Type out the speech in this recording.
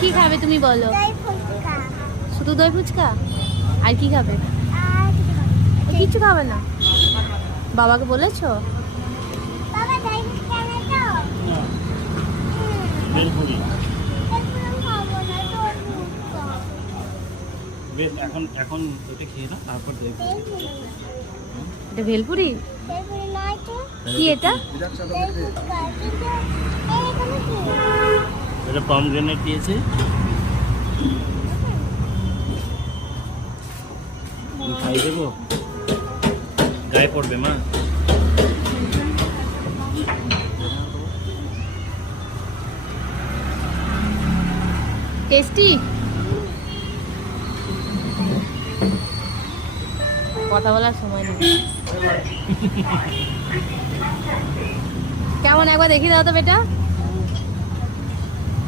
কি খাবে তুমি বলো? শুধু দই ফুচকা? আর কি খাবে? কিছু খাবে না? বাবাকে বলেছো? ভেলপুরি এখন এখন এটা খেয়ে না, তারপর দেখবো। এটা ভেলপুরি? কি এটা? এটা পমগ্রেনেট দিয়েছে। খাই দেবো, গায়ে পড়বে মা। টেস্টি? কথা বলার সময় নেই। কেমন একবার দেখিয়ে দাও তো বেটা।